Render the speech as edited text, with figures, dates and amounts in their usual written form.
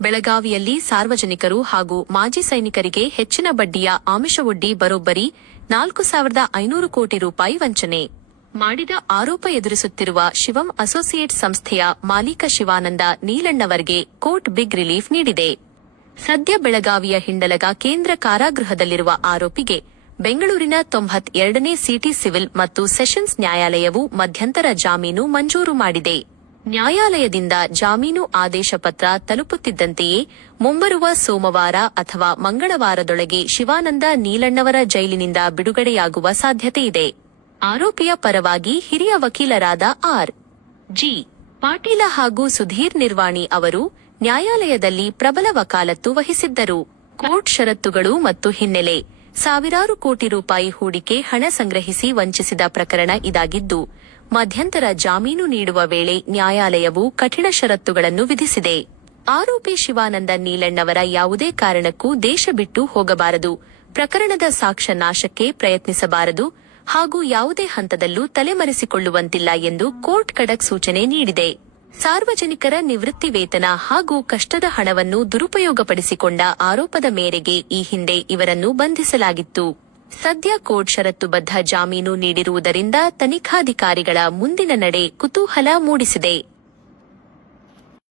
ಬೆಳಗಾವಿಯಲ್ಲಿ ಸಾರ್ವಜನಿಕರು ಹಾಗೂ ಮಾಜಿ ಸೈನಿಕರಿಗೆ ಹೆಚ್ಚಿನ ಬಡ್ಡಿಯ ಆಮಿಷವೊಡ್ಡಿ ಬರೋಬ್ಬರಿ 4,500 ಕೋಟಿ ರೂಪಾಯಿ ವಂಚನೆ ಮಾಡಿದ ಆರೋಪ ಎದುರಿಸುತ್ತಿರುವ ಶಿವಂ ಅಸೋಸಿಯೇಟ್ಸ್ ಸಂಸ್ಥೆಯ ಮಾಲೀಕ ಶಿವಾನಂದ ನೀಲಣ್ಣವರಿಗೆ ಕೋರ್ಟ್ ಬಿಗ್ ರಿಲೀಫ್ ನೀಡಿದೆ. ಸದ್ಯ ಬೆಳಗಾವಿಯ ಹಿಂಡಲಗ ಕೇಂದ್ರ ಕಾರಾಗೃಹದಲ್ಲಿರುವ ಆರೋಪಿಗೆ ಬೆಂಗಳೂರಿನ 92ನೇ ಸಿಟಿ ಸಿವಿಲ್ ಮತ್ತು ಸೆಷನ್ಸ್ ನ್ಯಾಯಾಲಯವು ಮಧ್ಯಂತರ ಜಾಮೀನು ಮಂಜೂರು ಮಾಡಿದೆ. ನ್ಯಾಯಾಲಯದಿಂದ ಜಾಮೀನು ಆದೇಶ ಪತ್ರ ತಲುಪುತ್ತಿದ್ದಂತೆಯೇ ಮುಂಬರುವ ಸೋಮವಾರ ಅಥವಾ ಮಂಗಳವಾರದೊಳಗೆ ಶಿವಾನಂದ ನೀಲಣ್ಣವರ ಜೈಲಿನಿಂದ ಬಿಡುಗಡೆಯಾಗುವ ಸಾಧ್ಯತೆಯಿದೆ. ಆರೋಪಿಯ ಪರವಾಗಿ ಹಿರಿಯ ವಕೀಲರಾದ ಆರ್. ಜಿ. ಪಾಟೀಲ ಹಾಗೂ ಸುಧೀರ್ ನಿರ್ವಾಣಿ ಅವರು ನ್ಯಾಯಾಲಯದಲ್ಲಿ ಪ್ರಬಲ ವಕಾಲತ್ತು ವಹಿಸಿದ್ದರು. ಕೋರ್ಟ್ ಷರತ್ತುಗಳು ಮತ್ತು ಹಿನ್ನೆಲೆ: ಸಾವಿರಾರು ಕೋಟಿ ರೂಪಾಯಿ ಹೂಡಿಕೆ ಹಣ ಸಂಗ್ರಹಿಸಿ ವಂಚಿಸಿದ ಪ್ರಕರಣ ಇದಾಗಿದ್ದು, ಮಧ್ಯಂತರ ಜಾಮೀನು ನೀಡುವ ವೇಳೆ ನ್ಯಾಯಾಲಯವು ಕಠಿಣ ಷರತ್ತುಗಳನ್ನು ವಿಧಿಸಿದೆ. ಆರೋಪಿ ಶಿವಾನಂದ ನೀಲಣ್ಣವರ ಯಾವುದೇ ಕಾರಣಕ್ಕೂ ದೇಶ ಬಿಟ್ಟು ಹೋಗಬಾರದು, ಪ್ರಕರಣದ ಸಾಕ್ಷ್ಯ ನಾಶಕ್ಕೆ ಪ್ರಯತ್ನಿಸಬಾರದು ಹಾಗೂ ಯಾವುದೇ ಹಂತದಲ್ಲೂ ತಲೆಮರೆಸಿಕೊಳ್ಳುವಂತಿಲ್ಲ ಎಂದು ಕೋರ್ಟ್ ಖಡಕ್ ಸೂಚನೆ ನೀಡಿದೆ. ಸಾರ್ವಜನಿಕರ ನಿವೃತ್ತಿ ವೇತನ ಹಾಗೂ ಕಷ್ಟದ ಹಣವನ್ನು ದುರುಪಯೋಗಪಡಿಸಿಕೊಂಡ ಆರೋಪದ ಮೇರೆಗೆ ಈ ಹಿಂದೆ ಇವರನ್ನು ಬಂಧಿಸಲಾಗಿತ್ತು. ಸದ್ಯ ಕೋರ್ಟ್ ಷರತ್ತುಬದ್ಧ ಜಾಮೀನು ನೀಡಿರುವುದರಿಂದ ತನಿಖಾಧಿಕಾರಿಗಳ ಮುಂದಿನ ನಡೆ ಕುತೂಹಲ ಮೂಡಿಸಿದೆ.